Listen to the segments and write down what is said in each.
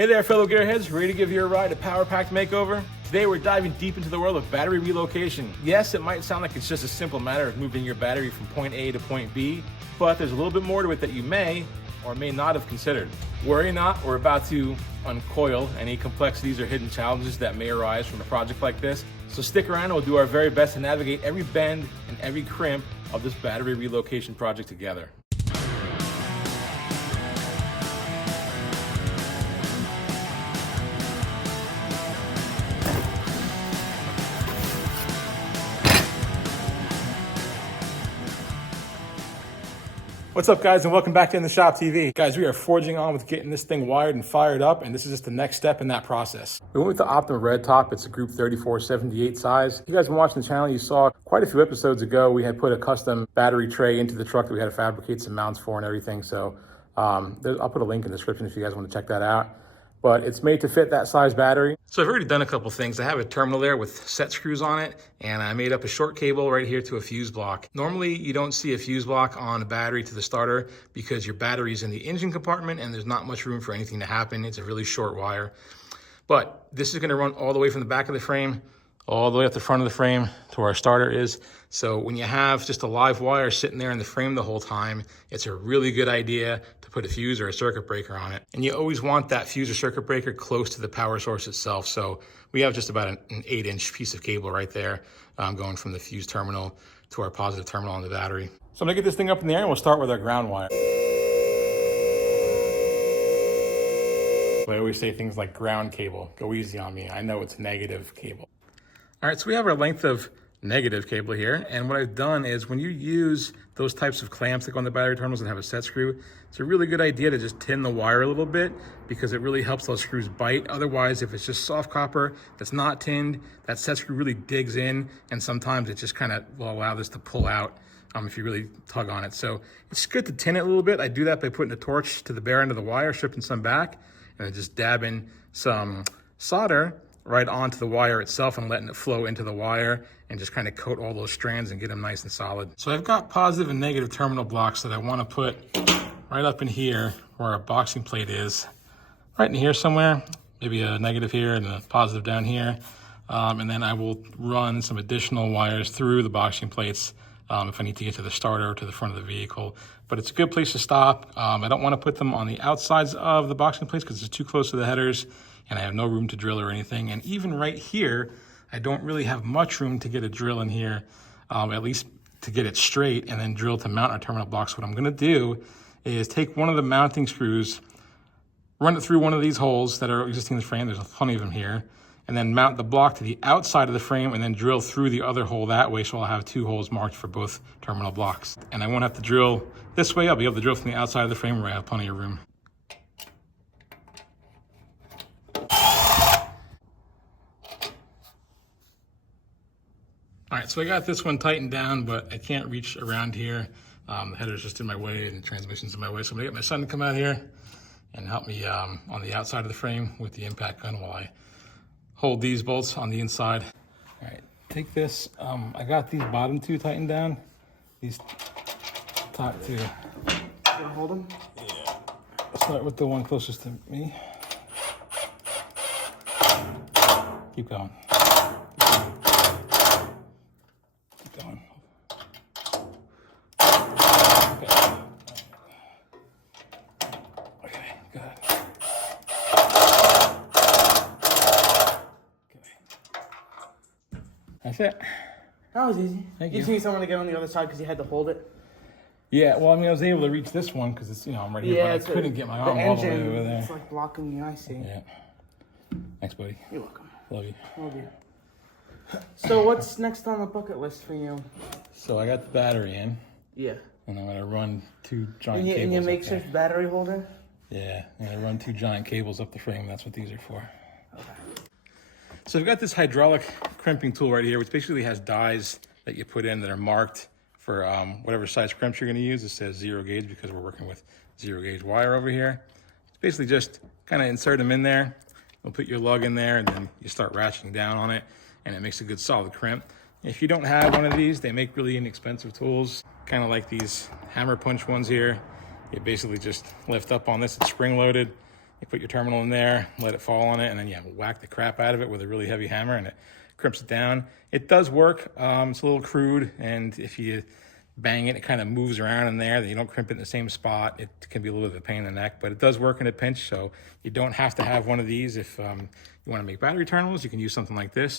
Hey there, fellow gearheads, ready to give you a ride, a power-packed makeover? Today we're diving deep into the world of battery relocation. Yes, it might sound like it's just a simple matter of moving your battery from point A to point B, but there's a little bit more to it that you may or may not have considered. Worry not, we're about to uncoil any complexities or hidden challenges that may arise from a project like this. So stick around and we'll do our very best to navigate every bend and every crimp of this battery relocation project together. What's up, guys, and welcome back to In the Shop TV. Guys, we are forging on with getting this thing wired and fired up, and this is just the next step in that process. We went with the Optima red top. It's a group 3478 size. If you guys been watching the channel, you saw quite a few episodes ago, we had put a custom battery tray into the truck that we had to fabricate some mounts for and everything. So I'll put a link in the description if you guys want to check that out. But it's made to fit that size battery. So I've already done a couple things. I have a terminal there with set screws on it, and I made up a short cable right here to a fuse block. Normally, you don't see a fuse block on a battery to the starter because your battery's in the engine compartment and there's not much room for anything to happen. It's a really short wire. But this is gonna run all the way from the back of the frame, all the way up the front of the frame to where our starter is. So when you have just a live wire sitting there in the frame the whole time, it's a really good idea to put a fuse or a circuit breaker on it. And you always want that fuse or circuit breaker close to the power source itself. So we have just about an 8-inch piece of cable right there going from the fuse terminal to our positive terminal on the battery. So I'm gonna get this thing up in the air and we'll start with our ground wire. I always say things like ground cable. Go easy on me. I know it's negative cable. All right, so we have our length of negative cable here. And what I've done is when you use those types of clamps that go on the battery terminals and have a set screw, it's a really good idea to just tin the wire a little bit because it really helps those screws bite. Otherwise, if it's just soft copper that's not tinned, that set screw really digs in and sometimes it just kind of will allow this to pull out if you really tug on it. So it's good to tin it a little bit. I do that by putting a torch to the bare end of the wire, stripping some back, and then just dabbing some solder right onto the wire itself and letting it flow into the wire and just kind of coat all those strands and get them nice and solid. So I've got positive and negative terminal blocks that I want to put right up in here where our boxing plate is, right in here somewhere, maybe a negative here and a positive down here. And then I will run some additional wires through the boxing plates if I need to get to the starter or to the front of the vehicle. But it's a good place to stop. I don't want to put them on the outsides of the boxing plates because it's too close to the headers and I have no room to drill or anything. And even right here, I don't really have much room to get a drill in here, at least to get it straight and then drill to mount our terminal blocks. What I'm gonna do is take one of the mounting screws, run it through one of these holes that are existing in the frame, there's plenty of them here, and then mount the block to the outside of the frame and then drill through the other hole that way, so I'll have 2 holes marked for both terminal blocks. And I won't have to drill this way, I'll be able to drill from the outside of the frame where I have plenty of room. All right, so I got this one tightened down, but I can't reach around here. The header's just in my way and the transmission's in my way. So I'm gonna get my son to come out here and help me on the outside of the frame with the impact gun while I hold these bolts on the inside. All right, take this. I got these bottom 2 tightened down. These top 2. You gonna hold them? Yeah. I'll start with the one closest to me. Keep going. That's it. That was easy. Thank you. You just need someone to get on the other side because you had to hold it. Yeah, well, I mean, I was able to reach this one because it's, I'm right here, Yeah, but I couldn't get my arm all the way over there. It's like blocking the eye, see? Yeah. Thanks, buddy. You're welcome. Love you. Love you. So what's next on the bucket list for you? So I got the battery in. Yeah. And I'm gonna run 2 giant cables. And you make sure battery holder? Yeah, I'm gonna run 2 giant cables up the frame. That's what these are for. Okay. So I've got this hydraulic crimping tool right here, which basically has dies that you put in that are marked for whatever size crimps you're gonna use. It says 0 gauge because we're working with 0 gauge wire over here. It's basically just kind of insert them in there. You'll put your lug in there and then you start ratcheting down on it and it makes a good solid crimp. If you don't have one of these, they make really inexpensive tools, kind of like these hammer punch ones here. You basically just lift up on this, it's spring loaded. You put your terminal in there, let it fall on it, and then whack the crap out of it with a really heavy hammer, and it crimps it down. It does work. It's a little crude, and if you bang it, it kind of moves around in there. Then you don't crimp it in the same spot. It can be a little bit of a pain in the neck, but it does work in a pinch. So you don't have to have one of these. If you want to make battery terminals, you can use something like this.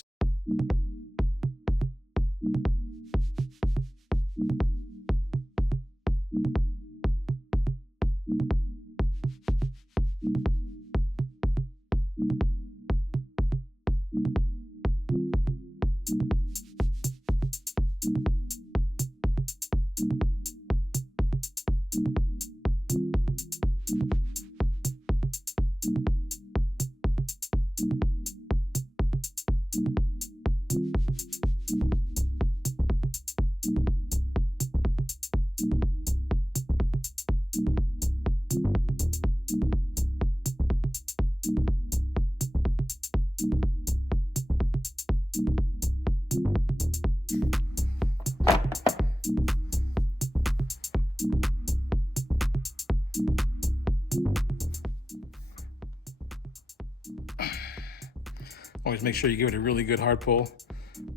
Always make sure you give it a really good hard pull.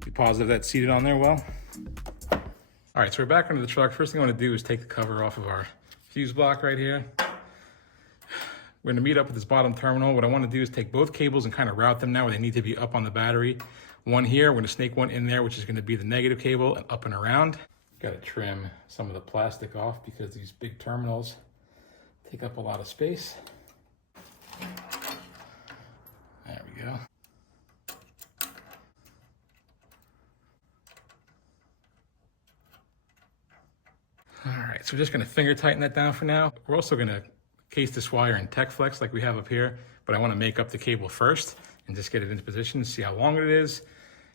Be positive that's seated on there well. All right, so we're back into the truck. First thing I want to do is take the cover off of our fuse block right here. We're gonna meet up with this bottom terminal. What I want to do is take both cables and kind of route them now where they need to be up on the battery. One here, we're gonna snake one in there, which is gonna be the negative cable, and up and around. Gotta trim some of the plastic off because these big terminals take up a lot of space. There we go. All right, so we're just gonna finger tighten that down for now. We're also gonna case this wire in Tech Flex like we have up here, but I wanna make up the cable first and just get it into position, see how long it is,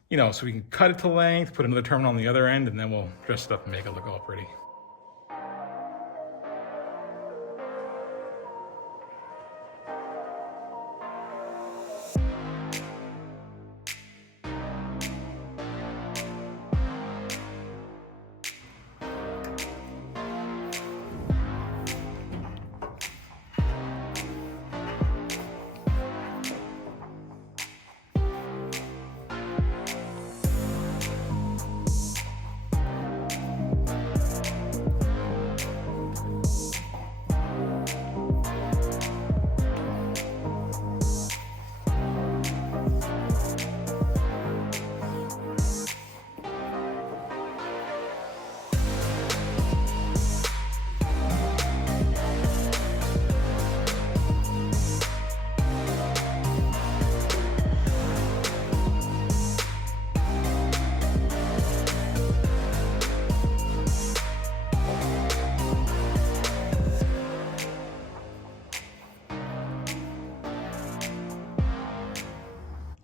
you know, so we can cut it to length, put another terminal on the other end, and then we'll dress it up and make it look all pretty.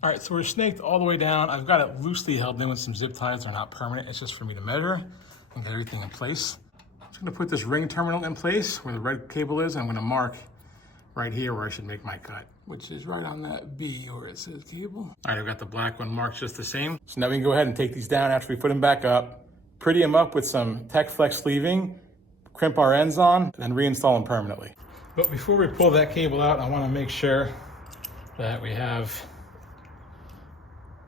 All right, so we're snaked all the way down. I've got it loosely held in with some zip ties. They're not permanent. It's just for me to measure and get everything in place. I'm just gonna put this ring terminal in place where the red cable is. I'm gonna mark right here where I should make my cut, which is right on that B where it says cable. All right, I've got the black one marked just the same. So now we can go ahead and take these down after we put them back up, pretty them up with some Tech Flex sleeving, crimp our ends on, and then reinstall them permanently. But before we pull that cable out, I wanna make sure that we have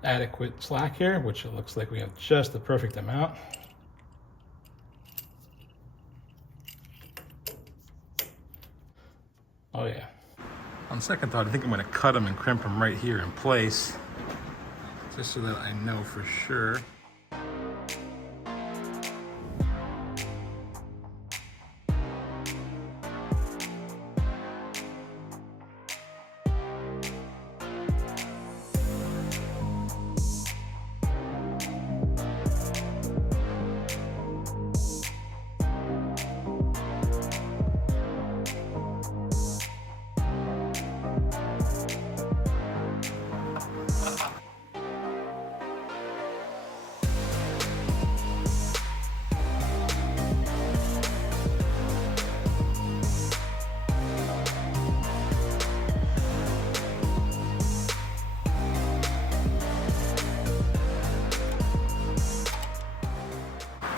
adequate slack here, which it looks like we have just the perfect amount. Oh yeah. On second thought, I think I'm gonna cut them and crimp them right here in place, just so that I know for sure.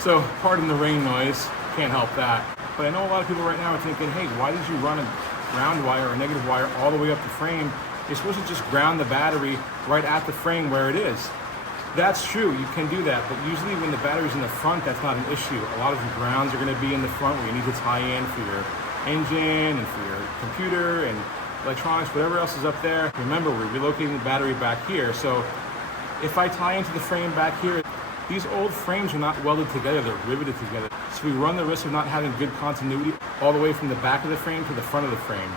So, pardon the rain noise, can't help that. But I know a lot of people right now are thinking, hey, why did you run a ground wire or negative wire all the way up the frame, you're supposed to just ground the battery right at the frame where it is. That's true, you can do that, but usually when the battery's in the front, that's not an issue. A lot of your grounds are gonna be in the front where you need to tie in for your engine and for your computer and electronics, whatever else is up there. Remember, we're relocating the battery back here, so if I tie into the frame back here, these old frames are not welded together, they're riveted together. So we run the risk of not having good continuity all the way from the back of the frame to the front of the frame.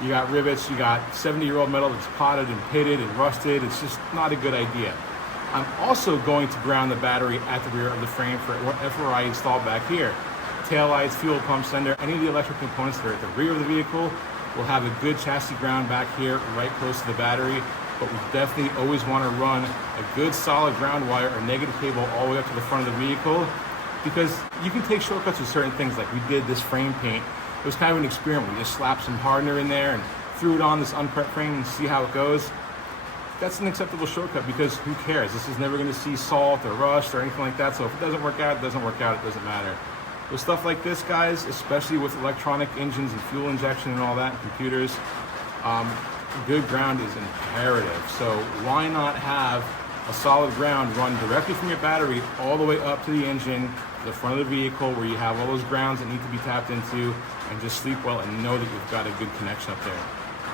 You got rivets, you got 70-year-old metal that's potted and pitted and rusted. It's just not a good idea. I'm also going to ground the battery at the rear of the frame for whatever I install back here. Taillights, fuel pump sender, any of the electric components that are at the rear of the vehicle will have a good chassis ground back here, right close to the battery. But we definitely always want to run a good solid ground wire or negative cable all the way up to the front of the vehicle, because you can take shortcuts with certain things. Like we did this frame paint. It was kind of an experiment. We just slapped some hardener in there and threw it on this unprepped frame and see how it goes. That's an acceptable shortcut because who cares? This is never going to see salt or rust or anything like that. So if it doesn't work out, it doesn't work out. It doesn't matter. With stuff like this, guys, especially with electronic engines and fuel injection and all that, and computers, good ground is imperative. So why not have a solid ground run directly from your battery all the way up to the engine, to the front of the vehicle, where you have all those grounds that need to be tapped into, and just sleep well and know that you've got a good connection up there.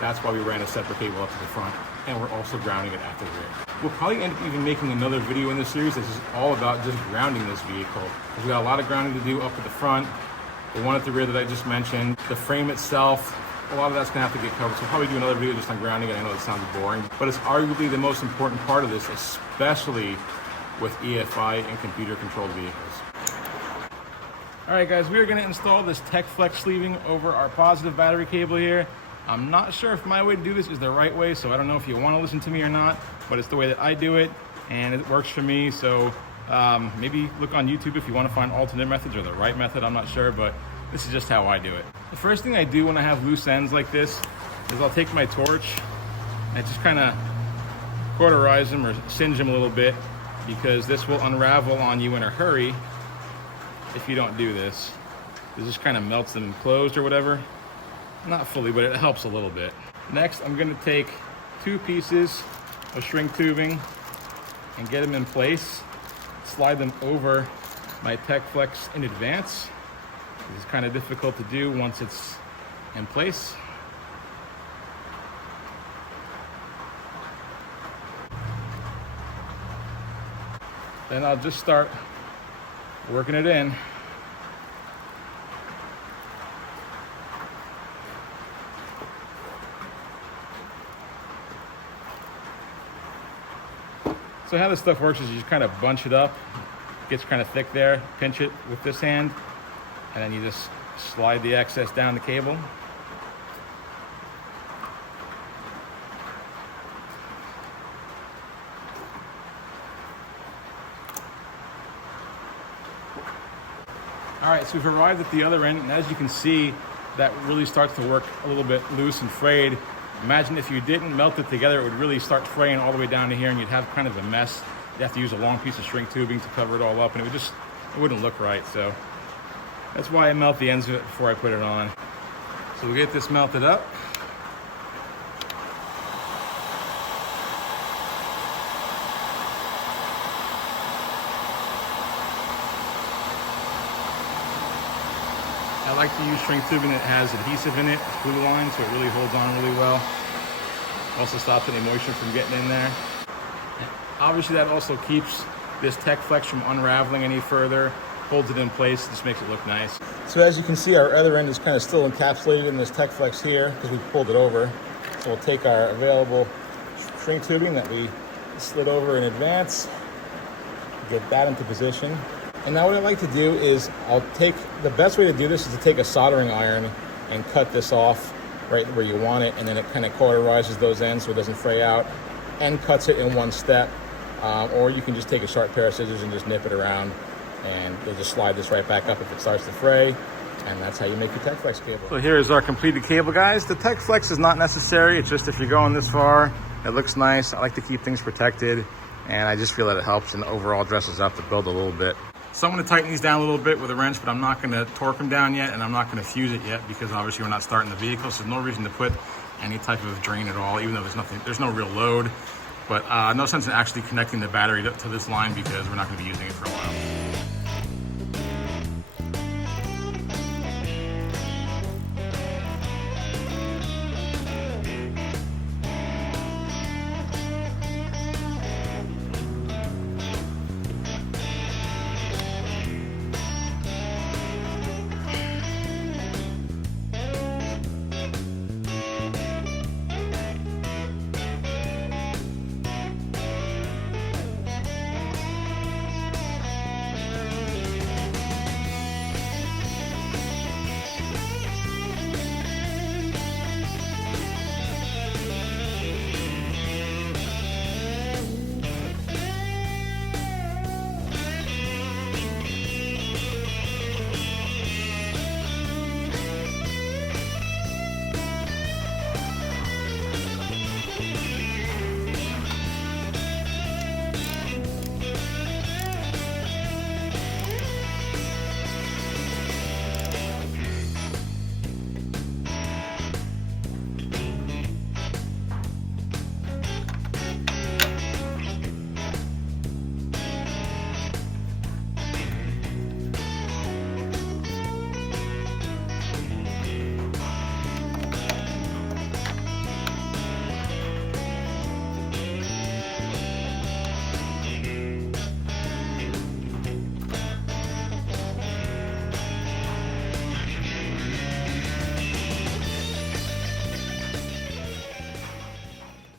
That's why we ran a separate cable up to the front, and we're also grounding it at the rear. We'll probably end up even making another video in this series that's just all about just grounding this vehicle, because we got a lot of grounding to do up at the front, the one at the rear that I just mentioned, the frame itself. A lot of that's gonna have to get covered. So we'll probably do another video just on grounding it. I know it sounds boring, but it's arguably the most important part of this, especially with EFI and computer controlled vehicles. All right, guys, we are gonna install this TechFlex sleeving over our positive battery cable here. I'm not sure if my way to do this is the right way, so I don't know if you want to listen to me or not, but it's the way that I do it, and it works for me. So maybe look on YouTube if you want to find alternate methods or the right method. I'm not sure, but this is just how I do it. The first thing I do when I have loose ends like this is I'll take my torch and just kind of cauterize them or singe them a little bit, because this will unravel on you in a hurry if you don't do this. It just kind of melts them closed or whatever. Not fully, but it helps a little bit. Next, I'm gonna take 2 pieces of shrink tubing and get them in place, slide them over my TechFlex in advance. This is kind of difficult to do once it's in place. Then I'll just start working it in. So how this stuff works is you just kind of bunch it up, it gets kind of thick there, pinch it with this hand, and then you just slide the excess down the cable. All right, so we've arrived at the other end, and as you can see, that really starts to work a little bit loose and frayed. Imagine if you didn't melt it together, it would really start fraying all the way down to here, and you'd have kind of a mess. You'd have to use a long piece of shrink tubing to cover it all up, and it wouldn't look right. So that's why I melt the ends of it before I put it on. So we'll get this melted up. I like to use shrink tubing that has adhesive in it, glue line, so it really holds on really well. Also stops any moisture from getting in there. Obviously that also keeps this TechFlex from unraveling any further, holds it in place, just makes it look nice. So as you can see, our other end is kind of still encapsulated in this TechFlex here because we pulled it over. So we'll take our available shrink tubing that we slid over in advance, get that into position. And now what I like to do is the best way to do this is to take a soldering iron and cut this off right where you want it, and then it kind of cauterizes those ends so it doesn't fray out, and cuts it in one step. Or you can just take a sharp pair of scissors and just nip it around, and you'll just slide this right back up if it starts to fray, and that's how you make your TechFlex cable. So here is our completed cable, guys. The TechFlex is not necessary. It's just if you're going this far, it looks nice. I like to keep things protected, and I just feel that it helps and overall dresses up the build a little bit. So I'm gonna tighten these down a little bit with a wrench, but I'm not gonna torque them down yet, and I'm not gonna fuse it yet because obviously we're not starting the vehicle, so there's no reason to put any type of drain at all, even though there's no real load. But no sense in actually connecting the battery to this line because we're not gonna be using it for a while.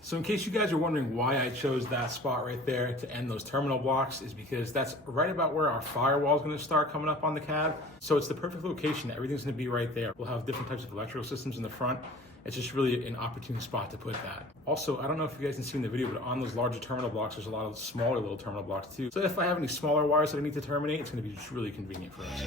So in case you guys are wondering why I chose that spot right there to end those terminal blocks, is because that's right about where our firewall is going to start coming up on the cab. So it's the perfect location. Everything's going to be right there. We'll have different types of electrical systems in the front. It's just really an opportune spot to put that. Also, I don't know if you guys can see in the video, but on those larger terminal blocks, there's a lot of smaller little terminal blocks too. So if I have any smaller wires that I need to terminate, it's going to be just really convenient for us.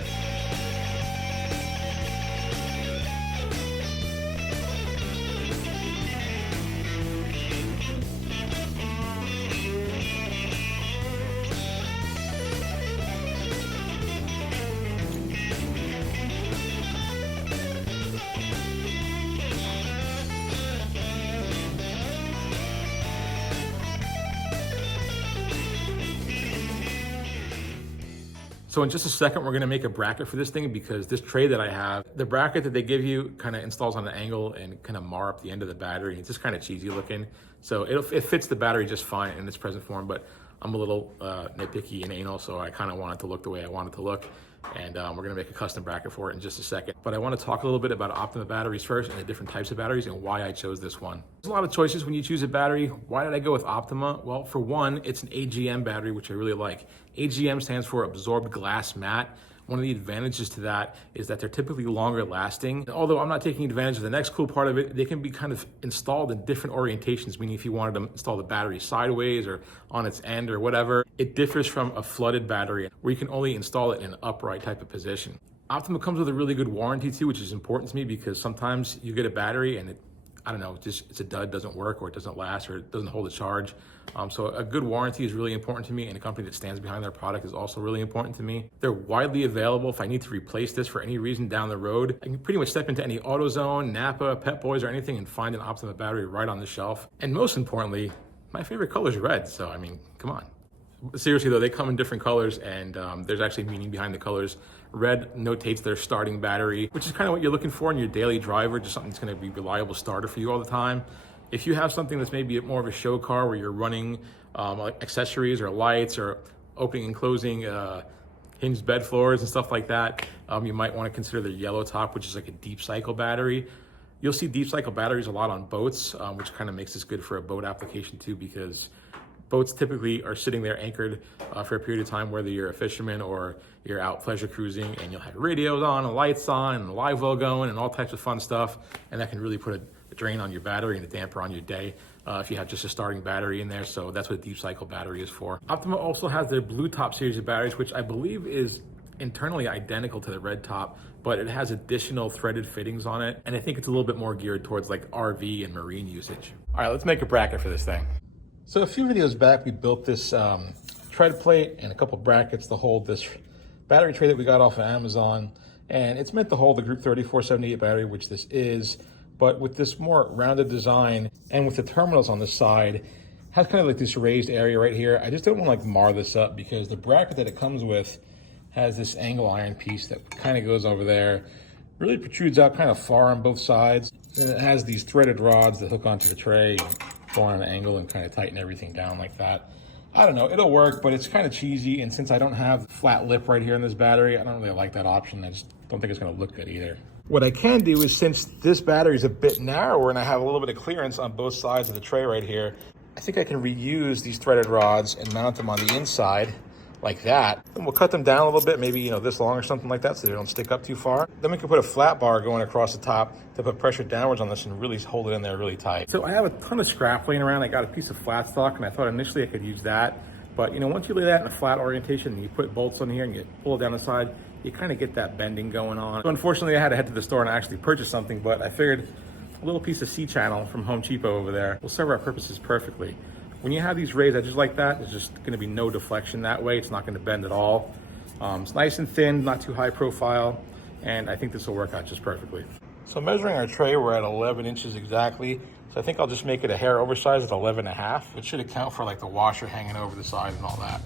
So in just a second, we're gonna make a bracket for this thing because this tray that I have, the bracket that they give you kind of installs on an angle and kind of mar up the end of the battery. It's just kind of cheesy looking. So it fits the battery just fine in its present form, but I'm a little nitpicky and anal, so I kind of want it to look the way I want it to look. And we're gonna make a custom bracket for it in just a second. But I wanna talk a little bit about Optima batteries first and the different types of batteries and why I chose this one. There's a lot of choices when you choose a battery. Why did I go with Optima? Well, for one, it's an AGM battery, which I really like. AGM stands for Absorbed Glass Matte. One of the advantages to that is that they're typically longer lasting. Although I'm not taking advantage of the next cool part of it, they can be kind of installed in different orientations, meaning if you wanted to install the battery sideways or on its end or whatever, it differs from a flooded battery where you can only install it in an upright type of position. Optima comes with a really good warranty too, which is important to me because sometimes you get a battery and I don't know, it's a dud, doesn't work, or it doesn't last, or it doesn't hold a charge. So a good warranty is really important to me, and a company that stands behind their product is also really important to me. They're widely available. If I need to replace this for any reason down the road, I can pretty much step into any AutoZone, Napa, Pep Boys, or anything and find an Optima battery right on the shelf. And most importantly, my favorite color is red, so I mean, come on. Seriously though, they come in different colors, and there's actually meaning behind the colors. Red notates their starting battery, which is kind of what you're looking for in your daily driver, just something that's going to be a reliable starter for you all the time. If you have something that's maybe more of a show car where you're running like accessories or lights or opening and closing hinged bed floors and stuff like that, you might want to consider the yellow top, which is like a deep cycle battery. You'll see deep cycle batteries a lot on boats, which kind of makes this good for a boat application too, because boats typically are sitting there anchored for a period of time, whether you're a fisherman or you're out pleasure cruising, and you'll have radios on and lights on and live well going and all types of fun stuff. And that can really put a drain on your battery and a damper on your day if you have just a starting battery in there. So that's what a deep cycle battery is for. Optima also has their blue top series of batteries, which I believe is internally identical to the red top, but it has additional threaded fittings on it. And I think it's a little bit more geared towards like RV and marine usage. All right, let's make a bracket for this thing. So a few videos back, we built this tread plate and a couple brackets to hold this battery tray that we got off of Amazon, and it's meant to hold the Group 3478 battery, which this is, but with this more rounded design and with the terminals on the side, has kind of like this raised area right here. I just don't want to like mar this up because the bracket that it comes with has this angle iron piece that kind of goes over there, really protrudes out kind of far on both sides. And it has these threaded rods that hook onto the tray and go on an angle and kind of tighten everything down like that. I don't know, it'll work, but it's kind of cheesy. And since I don't have flat lip right here in this battery, I don't really like that option. I just don't think it's gonna look good either. What I can do is, since this battery is a bit narrower and I have a little bit of clearance on both sides of the tray right here, I think I can reuse these threaded rods and mount them on the inside like that. And we'll cut them down a little bit, maybe, you know, this long or something like that so they don't stick up too far. Then we can put a flat bar going across the top to put pressure downwards on this and really hold it in there really tight. So I have a ton of scrap laying around. I got a piece of flat stock and I thought initially I could use that. But you know, once you lay that in a flat orientation and you put bolts on here and you pull it down the side, you kind of get that bending going on. So unfortunately I had to head to the store and actually purchase something, but I figured a little piece of C-channel from Home Cheapo over there will serve our purposes perfectly. When you have these raised edges like that, there's just gonna be no deflection that way. It's not gonna bend at all. It's nice and thin, not too high profile, and I think this will work out just perfectly. So measuring our tray, we're at 11 inches exactly. So I think I'll just make it a hair oversized at 11.5, which should account for like the washer hanging over the side and all that.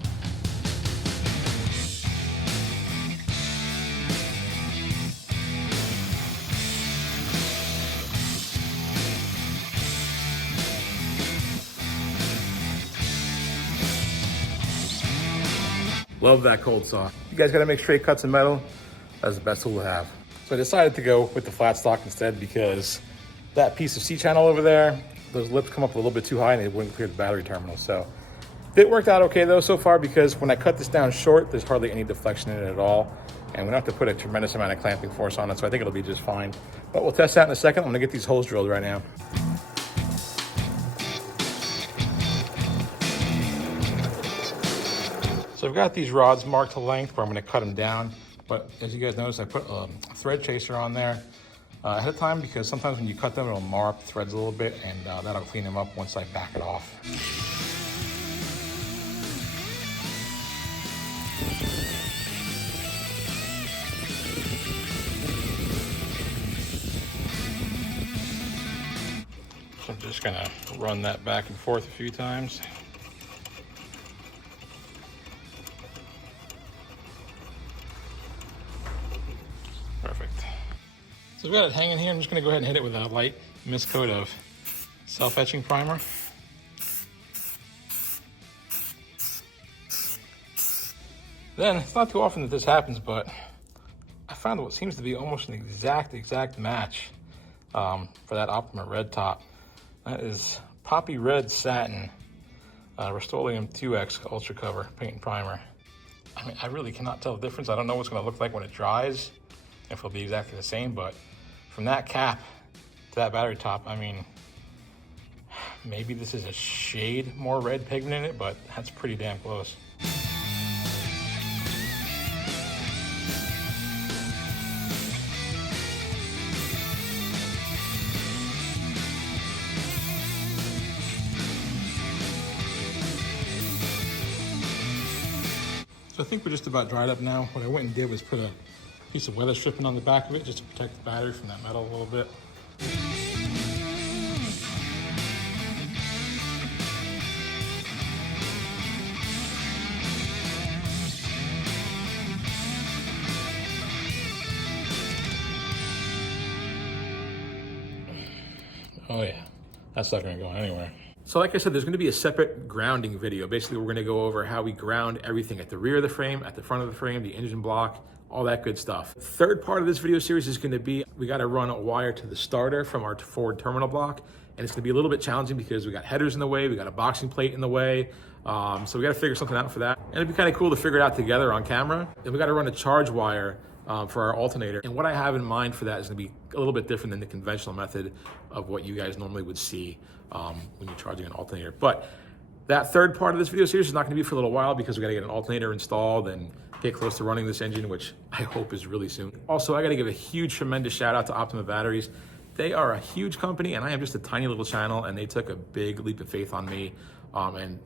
Love that cold saw. You guys gotta make straight cuts in metal. That's the best tool to have. So I decided to go with the flat stock instead because that piece of C-channel over there, those lips come up a little bit too high and they wouldn't clear the battery terminal. So it worked out okay though so far, because when I cut this down short, there's hardly any deflection in it at all. And we don't have to put a tremendous amount of clamping force on it, so I think it'll be just fine. But we'll test that in a second. I'm gonna get these holes drilled right now. So I've got these rods marked to length where I'm gonna cut them down. But as you guys notice, I put a thread chaser on there ahead of time, because sometimes when you cut them, it'll mar up the threads a little bit, and that'll clean them up once I back it off. So I'm just gonna run that back and forth a few times. Perfect. So I've got it hanging here. I'm just gonna go ahead and hit it with a light mist coat of self-etching primer. Then, it's not too often that this happens, but I found what seems to be almost an exact match for that Optima red top. That is Poppy Red Satin Rust-Oleum 2X Ultra Cover Paint and Primer. I mean, I really cannot tell the difference. I don't know what it's gonna look like when it dries, if it'll be exactly the same, but from that cap to that battery top, I mean, maybe this is a shade more red pigment in it, but that's pretty damn close. So I think we're just about dried up now. What I went and did was put a piece of weather stripping on the back of it just to protect the battery from that metal a little bit. Oh yeah, that's not gonna go anywhere. So like I said, there's gonna be a separate grounding video. Basically, we're gonna go over how we ground everything at the rear of the frame, at the front of the frame, the engine block, all that good stuff. The third part of this video series is gonna be, we gotta run a wire to the starter from our forward terminal block. And it's gonna be a little bit challenging because we got headers in the way, we got a boxing plate in the way. So we gotta figure something out for that. And it'd be kind of cool to figure it out together on camera. Then we gotta run a charge wire for our alternator. And what I have in mind for that is gonna be a little bit different than the conventional method of what you guys normally would see when you're charging an alternator. But that third part of this video series is not gonna be for a little while because we gotta get an alternator installed and get close to running this engine, which I hope is really soon. Also, I gotta give a huge, tremendous shout out to Optima Batteries. They are a huge company and I am just a tiny little channel, and they took a big leap of faith on me, and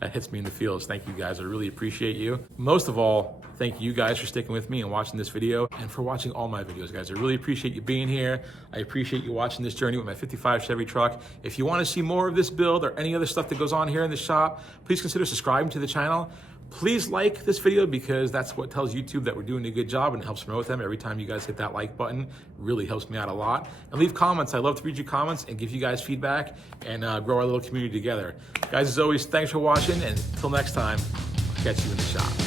that hits me in the feels. Thank you guys, I really appreciate you. Most of all, thank you guys for sticking with me and watching this video and for watching all my videos, guys. I really appreciate you being here. I appreciate you watching this journey with my 55 Chevy truck. If you want to see more of this build or any other stuff that goes on here in the shop, please consider subscribing to the channel. Please like this video because that's what tells YouTube that we're doing a good job and it helps promote them. Every time you guys hit that like button, it really helps me out a lot. And leave comments. I love to read your comments and give you guys feedback and grow our little community together. Guys, as always, thanks for watching, and until next time, I'll catch you in the shop.